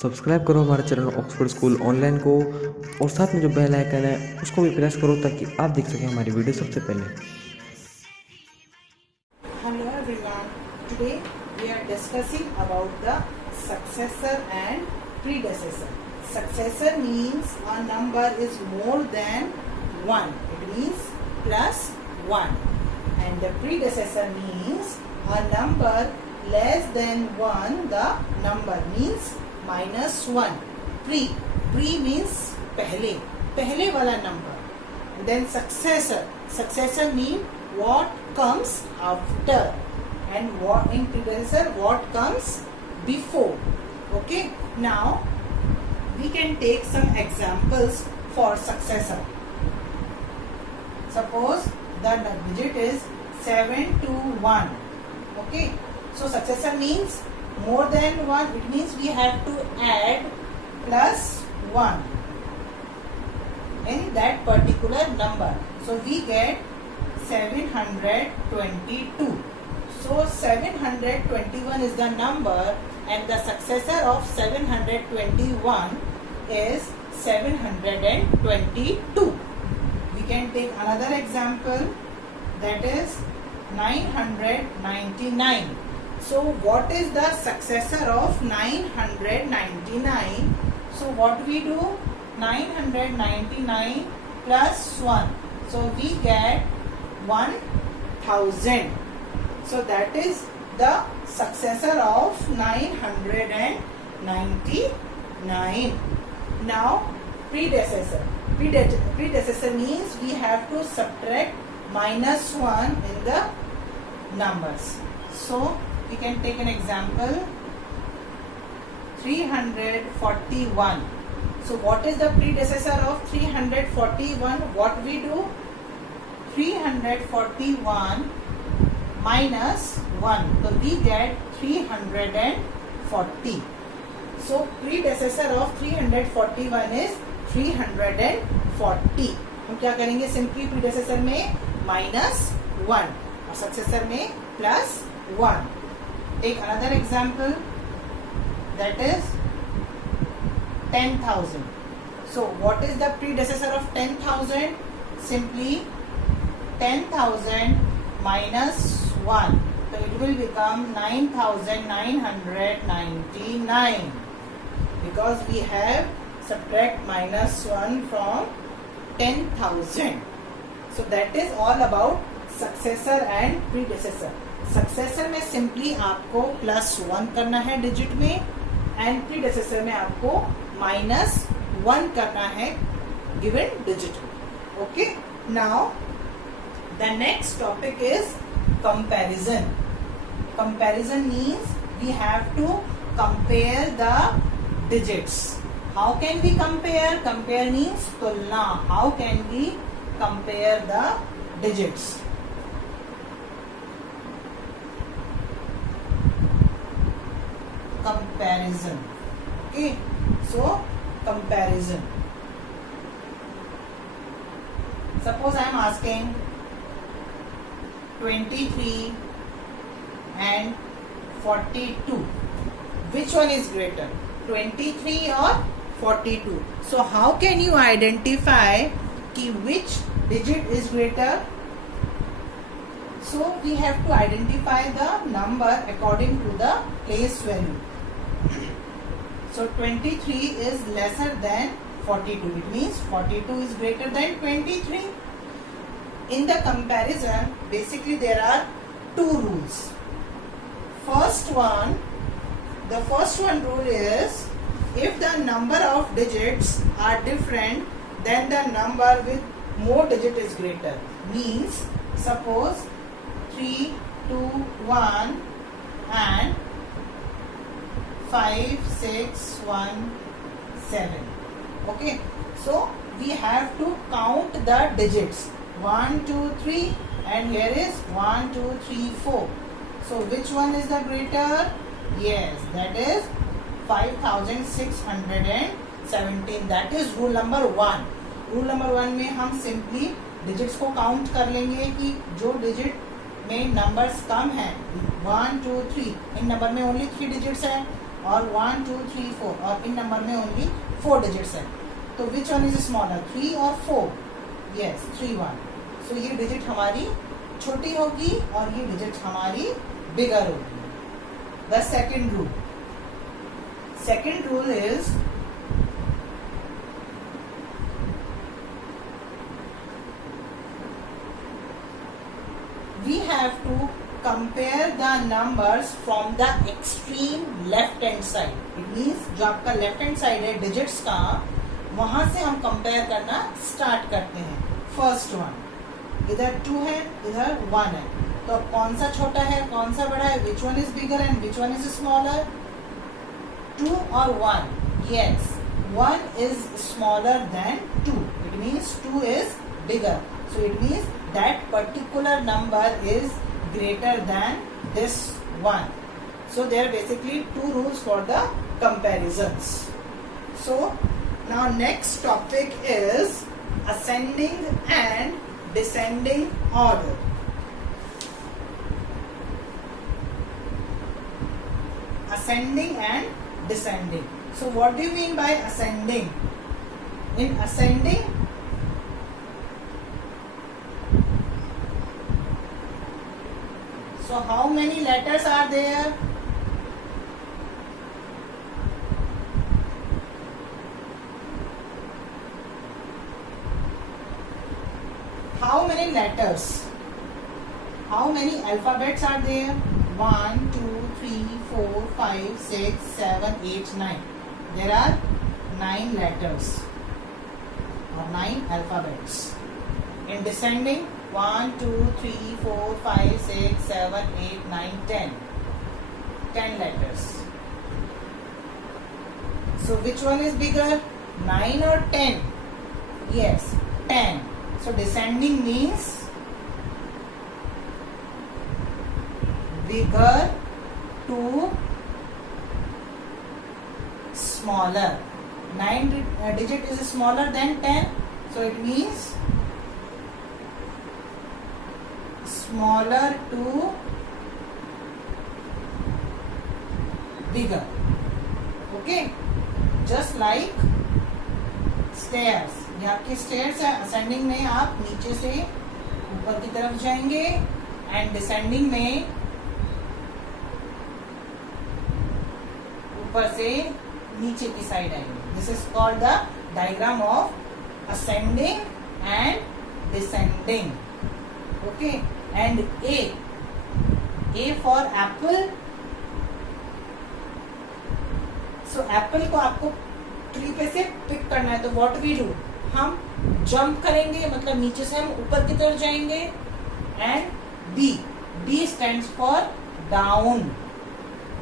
Subscribe करो हमारे channel Oxford school online को और साथ में जो बेल आइकन है उसको भी प्रेस करो ताकि आप देख सकें हमारी वीडियो सबसे पहले। Hello everyone. Today we are discussing about the successor and predecessor. Successor means a number is more than 1. It means plus 1. And the predecessor means a number less than 1. The number means minus 1. Pre means पहले वाला number. And then successor means what comes after, and what in predecessor what comes before. Okay, now we can take some examples for successor. Suppose the digit is 721. Okay, so successor means more than 1. It means we have to add plus 1 in that particular number. So we get 722. So 721 is the number, and the successor of 721 is 722. We can take another example, that is 999. So what is the successor of 999? So what we do? 999 plus 1. So we get 1000. So that is the successor of 999. Now predecessor. Predecessor means we have to subtract minus 1 in the numbers. So we can take an example, 341. So what is the predecessor of 341? What we do? 341 minus 1. So we get 340. So predecessor of 341 is 340. हम क्या करेंगे? Simply predecessor में minus 1 और successor में plus 1. Take another example, that is 10,000. So what is the predecessor of 10,000? Simply 10,000 minus 1. So it will become 9,999, because we have subtract minus 1 from 10,000. So that is all about successor and predecessor. Successor में simply आपको plus 1 करना है digit में, and predecessor में आपको minus 1 करना है given digit. Okay, now the next topic is comparison. Comparison means we have to compare the digits. How can we compare? Compare means tulna. How can we compare the digits? Comparison. Okay, so comparison. Suppose I am asking 23 and 42. Which one is greater? 23 or 42? So how can you identify ki which digit is greater? So we have to identify the number according to the place value. So 23 is lesser than 42. It means 42 is greater than 23. In the comparison, basically there are two rules. The first one rule is, if the number of digits are different, then the number with more digit is greater. Means suppose 3, 2, 1 and 5, 6, 1, 7. Okay, so we have to count the digits. 1, 2, 3, and here is 1, 2, 3, 4. So which one is the greater? Yes, that is 5,617. That is rule number 1. Rule number 1 में हम simply digits को count कर लेंगे कि जो digit में numbers कम हैं 1, 2, 3, इन number में only 3 digits हैं और 1 2 3 4 और इन नंबर में ओनली 4 डिजिट्स है, तो विच वन इज स्मॉलर, 3 और 4? यस 3 1. सो ये डिजिट हमारी छोटी होगी और ये डिजिट हमारी बिगर होगी. The second rule, second rule is we have to compare the numbers from the extreme left hand side. It means जो आपका लेफ्ट हैंड साइड है डिजिट्स का, वहां से हम कंपेयर करना स्टार्ट करते हैं. फर्स्ट वन, इधर 2 है, इधर 1 है, तो अब कौन सा छोटा है कौन सा बड़ा है, which one is bigger and which one is smaller? 2 और 1. Yes, 1 is smaller than 2. It means 2 is bigger. So it means that particular number is greater than this one. So there are basically 2 rules for the comparisons. So now next topic is ascending and descending order. Ascending and descending. So what do you mean by ascending? In ascending, so how many letters are there? How many letters? How many alphabets are there? 1 2 3 4 5 6 7 8 9. There are 9 letters or 9 alphabets. In descending, 1 2 3 4 5 6 7 8 9 10. 10 letters. So which one is bigger, 9 or 10? Yes, 10. So descending means bigger to smaller. 9 digit is smaller than 10, so it means smaller to bigger. Okay, just like stairs. ये आपके stairs है. Ascending में आप नीचे से ऊपर की तरफ जाएंगे एंड डिसेंडिंग में ऊपर से नीचे की साइड आएंगे. This is called the diagram of ascending and descending. Okay, and A for apple. So apple को आपको ट्री पे से पिक करना है, तो व्हाट वी डू, हम जंप करेंगे, मतलब नीचे से हम ऊपर की तरफ जाएंगे. And B stands for down.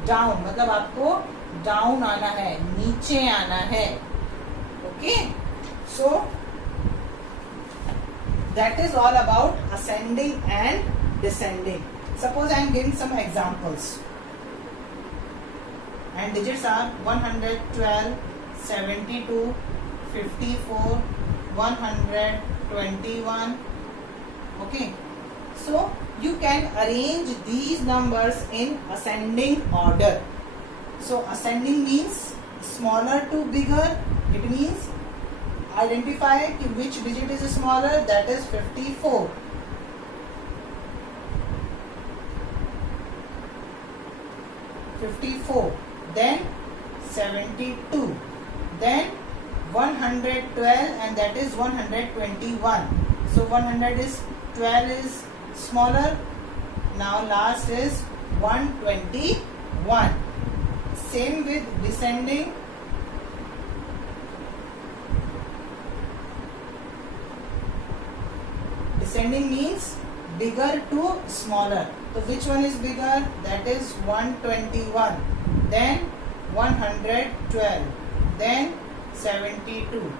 Down मतलब आपको डाउन आना है, नीचे आना है. Okay, so that is all about ascending and descending. Suppose I am giving some examples and digits are 112, 72, 54, 121. Okay, so you can arrange these numbers in ascending order. So ascending means smaller to bigger. It means identify which digit is smaller, that is 54. 54, then 72, then 112, and that is 121. So 112 is smaller. Now last is 121. Same with descending. Descending means bigger to smaller. So which one is bigger? That is 121. Then 112. Then 72.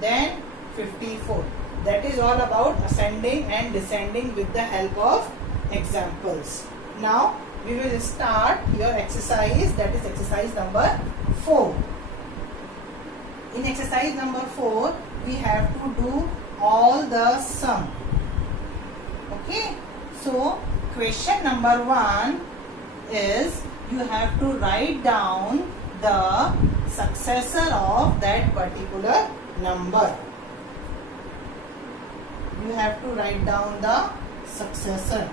Then 54. That is all about ascending and descending with the help of examples. Now we will start your exercise, that is exercise number 4. In exercise number 4, we have to do all the sum. Okay, so question number 1 is you have to write down the successor of that particular number. You have to write down the successor.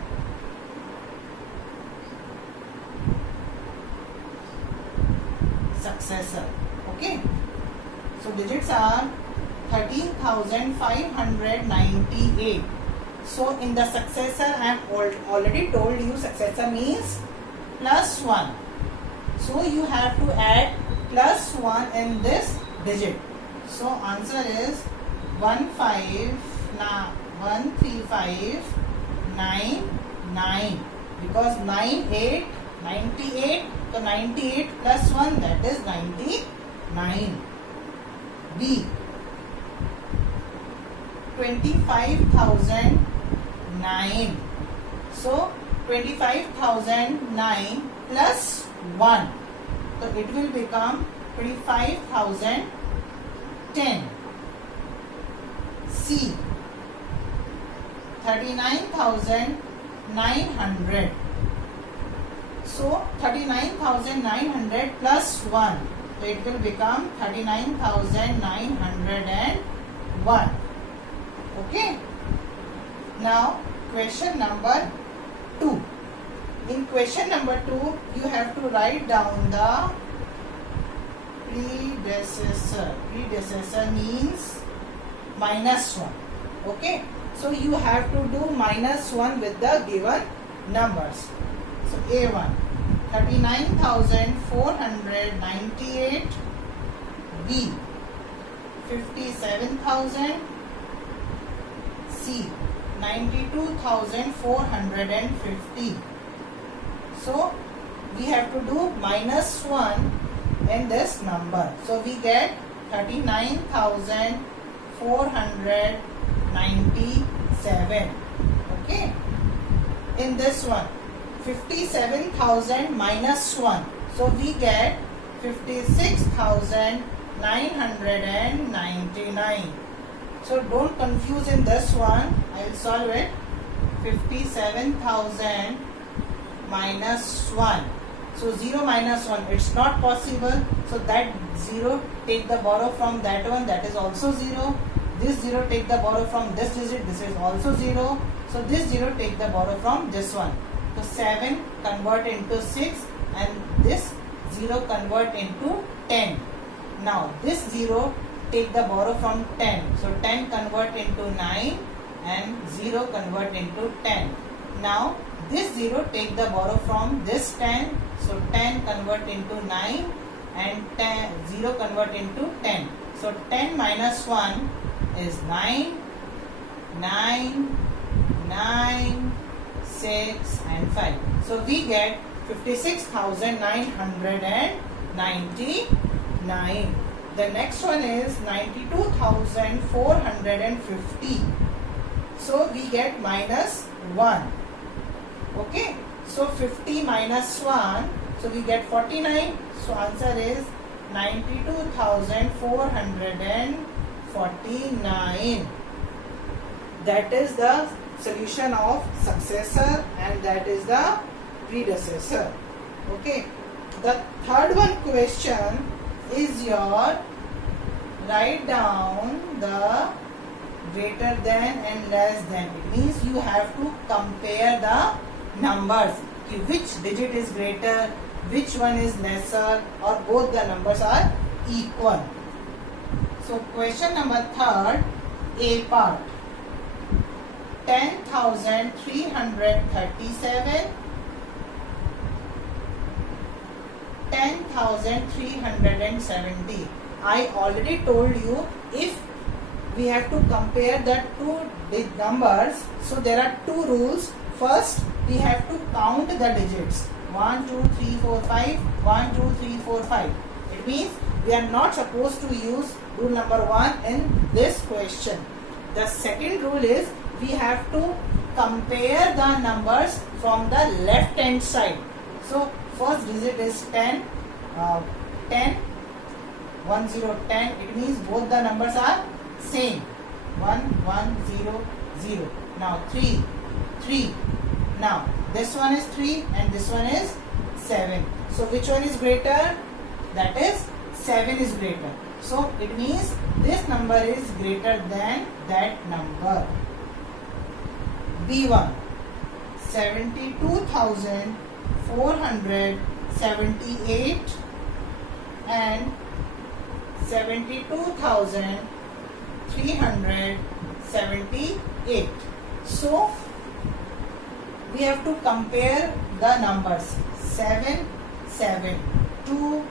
Okay. So digits are 13,598. So in the successor, I have already told you successor means plus 1. So you have to add plus 1 in this digit. So answer is 13599 because 98 so 98 plus 1 that is 99. B 25,009. So 25,009 plus 1. So it will become 25,010. C 39,900. So 39,900 plus 1. So it will become 39,901. Okay. Now question number 2. In question number 2, you have to write down the predecessor. Predecessor means minus 1. Okay. So you have to do minus 1 with the given numbers. So A1 39,498. B 57,000. C 92,450. So we have to do minus 1 in this number. So we get 39,497. Okay. In this one 57,000 minus 1. So we get 56,999. So don't confuse in this one. I will solve it. 57,000 minus 1. So 0 minus 1. It's not possible. So that 0 take the borrow from that one. That is also 0. This 0 take the borrow from this digit. This is also 0. So this 0 take the borrow from this one. So 7 convert into 6 and this 0 convert into 10. Now this 0 take the borrow from 10. So 10 convert into 9 and 0 convert into 10. Now this 0 take the borrow from this 10. So 10 convert into 9 and 0 convert into 10. So 10 minus 1 is 9, 9, 9, 6 and 5. So we get 56,999. The next one is 92,450. So we get minus 1. Okay. So 50 minus 1. So we get 49. So answer is 92,449. That is the solution of successor and that is the predecessor. Okay. The third one question is your write down the greater than and less than. It means you have to compare the numbers. Which digit is greater, which one is lesser, or both the numbers are equal. So question number 3rd, A part. 10,337, 10,370. I already told you if we have to compare the two big numbers, so there are two rules. First, we have to count the digits. 1, 2, 3, 4, 5. 1, 2, 3, 4, 5. It means we are not supposed to use rule number 1 in this question. The second rule is we have to compare the numbers from the left hand side. So first digit is 10, 10, 1, 0, 10. It means both the numbers are same. 1, 1, 0, 0. Now 3, 3. Now this one is 3 and this one is 7. So which one is greater? that is 7 is greater. So it means this number is greater than that number. B1, 72,478 and 72,378. So we have to compare the numbers. 7, 7, 2,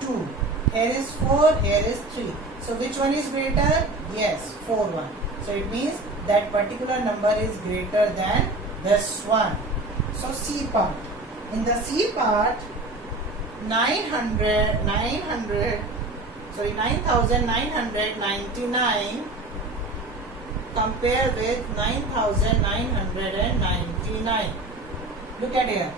2. Here is 4, here is 3. So which one is greater? Yes, 4 one. So it means that particular number is greater than this one. So C part. In the C part, 9,999 compare with 9,999. Look at here.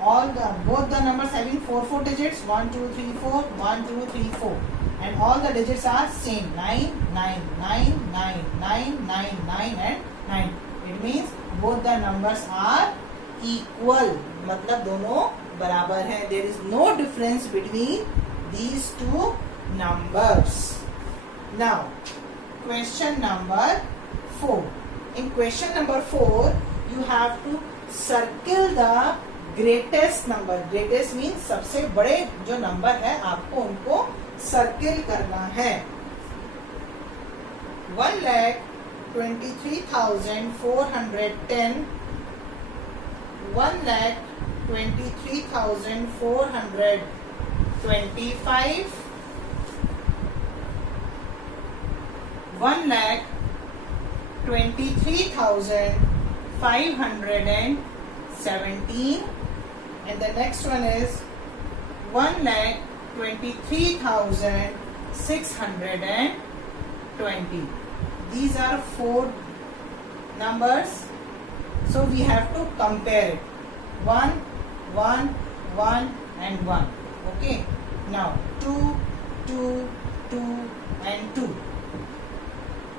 Both the numbers having 4 digits, 1 2 3 4, 1 2 3 4, and all the digits are same, 9 9 9 9 9 9 9 and 9. It means both the numbers are equal, मतलब दोनों बराबर हैं. There is no difference between these two numbers. Now question number 4. In question number 4 you have to circle the greatest number. Greatest means सबसे बड़े जो number है आपको उनको सर्किल करना है. 1,23,410, 1,23,425, 1,23,517, and the next one is 1,23,620. These are 4 numbers, so we have to compare it. 1, 1, 1 and 1. Okay. Now 2, 2, 2 and 2.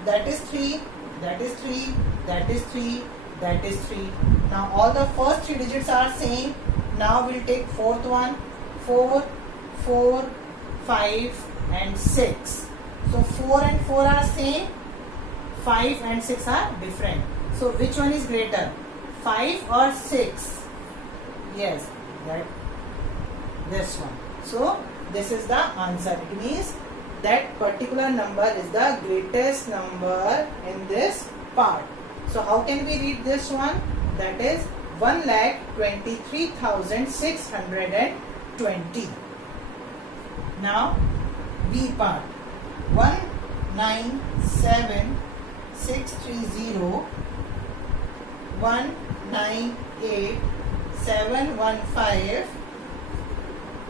That is 3. That is 3. That is 3. That is 3. Now all the first 3 digits are same. Now we'll take fourth one. 4, 4, 5 and 6. So 4 and 4 are same. 5 and 6 are different. So which one is greater? 5 or 6? Yes, this one. So this is the answer. It means that particular number is the greatest number in this part. So how can we read this one? That is 1,23,620. Now B part. 1,97,630, 1,98,715,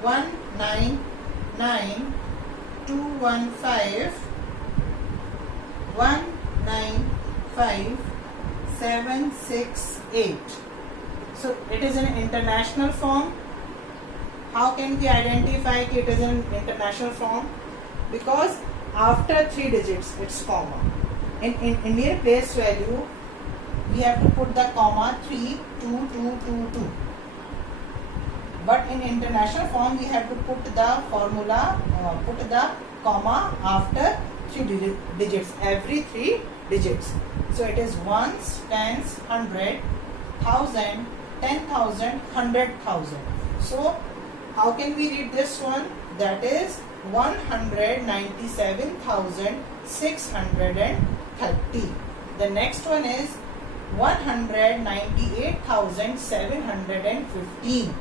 1,99,215, 1,95,768. So it is an international form. How can we identify it is an international form? Because after 3 digits it's comma. In Indian place value we have to put the comma 3 2 2 2 2. But in international form we have to put the formula put the comma after 3 digits, every 3 digits. So it is ones, tens, 100, 1,000, 10,000, 100,000. So how can we read this one? That is 197,630. The next one is 198,715.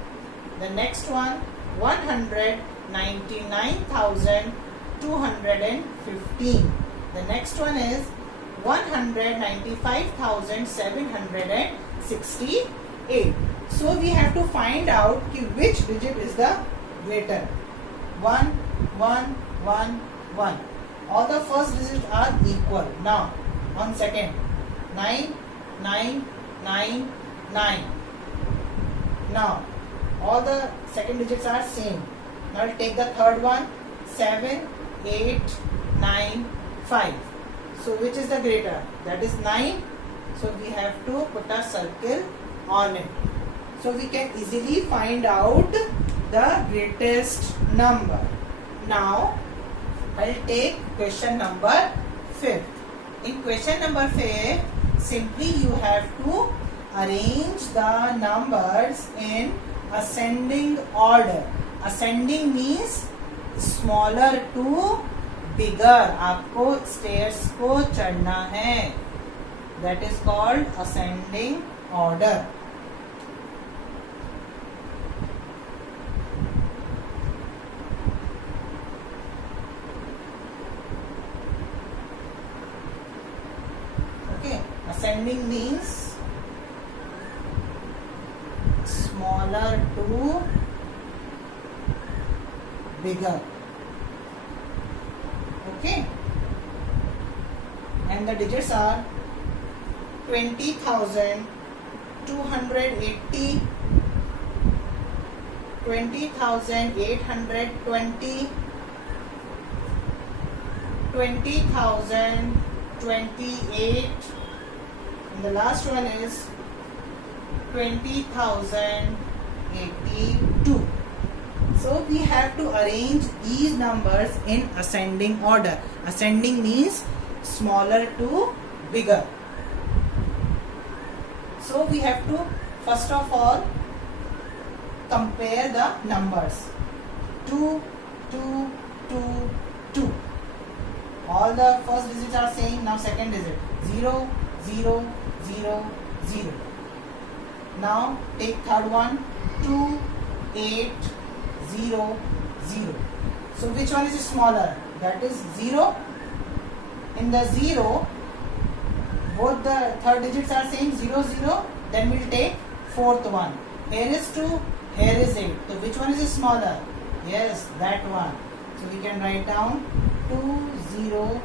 The next one 199,215. The next one is 195,768. So we have to find out which digit is the greater. 1, 1, 1, 1. All the first digits are equal. Now on second, 9, 9, 9, 9. Now all the second digits are same. Now I'll take the third one, 7, 8, 9, 5. So which is the greater? That is 9. So we have to put a circle on it. So we can easily find out the greatest number. Now I'll take question number 5. In question number 5, simply you have to arrange the numbers in ascending order. Ascending means smaller to bigger. आपको stairs को चढ़ना है. That is called ascending order. Okay, ascending means smaller to bigger. Okay, and the digits are 20,280, 20,820, 20,028, and the last one is 20,082. So we have to arrange these numbers in ascending order. Ascending means smaller to bigger. So we have to first of all compare the numbers. 2, 2, 2, 2. All the first digits are same. Now second digit 0, 0, 0, 0. Now take third one 2, 8, 0, 0. So which one is smaller? That is 0. In the 0, both the third digits are same 0, 0. Then we'll take fourth one. Here is 2, here is 8. So which one is smaller? Yes, that one. So we can write down 2, 0,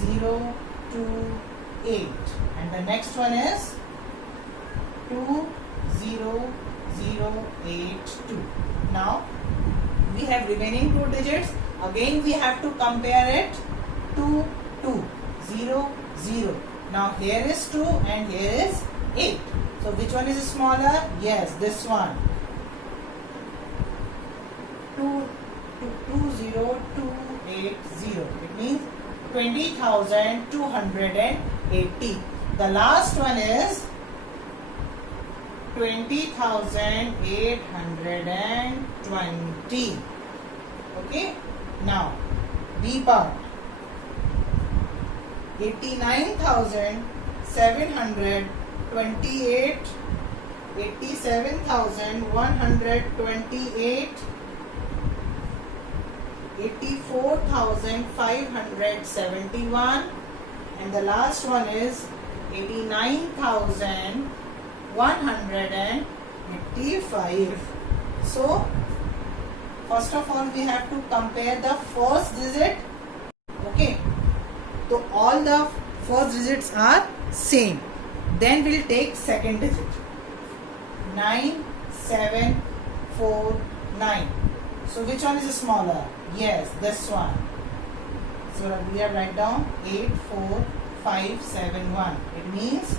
0, 2, 8. And the next one is 2, 0, 0, 8, 2. Now we have remaining two digits. Again we have to compare it. 2, 2, 0, 0. Now here is 2 and here is 8. So which one is smaller? Yes, this one. 2, 0, 2, 8, 0. It means 20,280. The last one is 20,820. Okay. Now B part. 89,728, 87,128, 84,571, and the last one is 89,185. So first of all we have to compare the first digit. Okay, so all the first digits are same. Then we'll take second digit. 9749. So which one is smaller? Yes, this one. So we have write down 84571. It means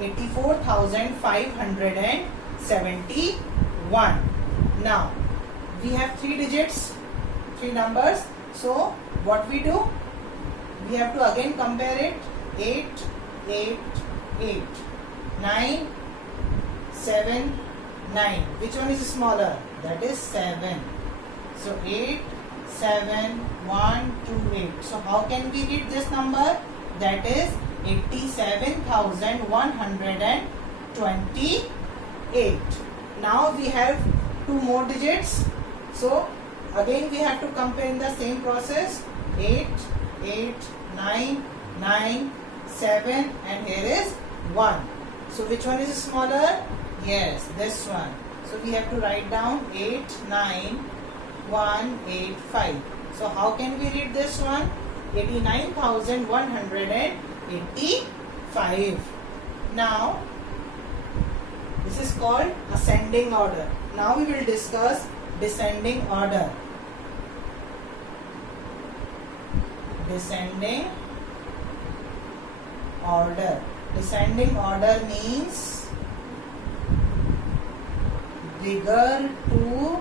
84,571. Now we have three digits, three numbers. So what we do? We have to again compare it. 8, 8, 8. 9, 7, 9. Which one is smaller? That is 7. So 8, 7, 1, 2, 8. So how can we read this number? That is 87,128. Now we have two more digits. So again we have to compare in the same process. 8, 8, 9, 9, 7, and here is 1. So which one is smaller? Yes, this one. So we have to write down 8, 9, 1, 8, 5. So how can we read this one? 89,185. Now this is called ascending order. Now we will discuss descending order. Descending order. Descending order means bigger to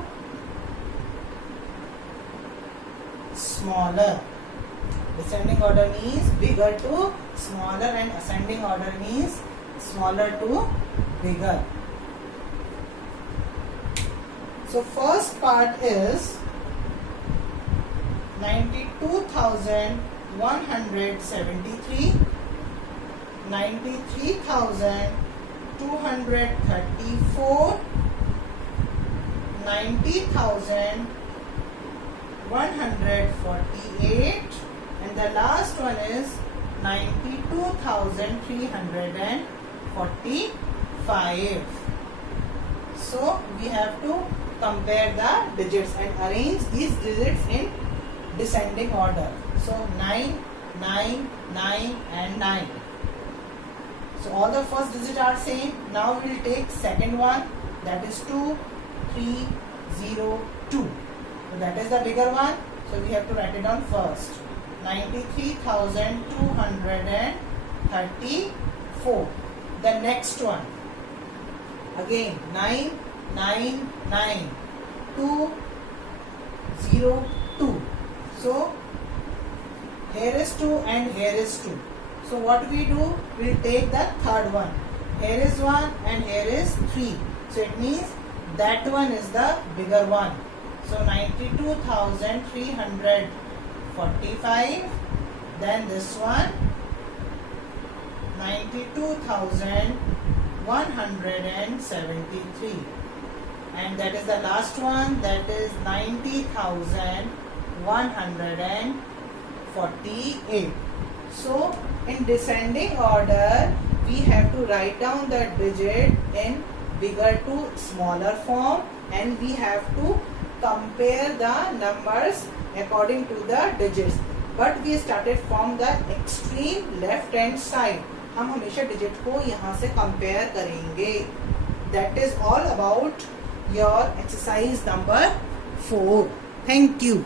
smaller. Descending order means bigger to smaller and ascending order means smaller to bigger. So first part is 92,173, 93,234, 90,148, and the last one is 92,345. So we have to compare the digits and arrange these digits in descending order. So 9, 9, 9 and 9. So all the first digits are same. Now we will take second one, that is 2, 3, 0, 2. So that is the bigger one. So we have to write it down first. 93,234. The next one. Again 9, 9, 9. 2, 0, 2. So here is 2 and here is 2. So what we do? We will take the third one. Here is 1 and here is 3. So it means that one is the bigger one. So 92,345. Then this one 92,173. And that is the last one, that is 90,148. So in descending order we have to write down the digit in bigger to smaller form, and we have to compare the numbers according to the digits. But we started from the extreme left hand side. हम हमेशा digit को यहाँ से compare करेंगे. That is all about your exercise number 4. Thank you.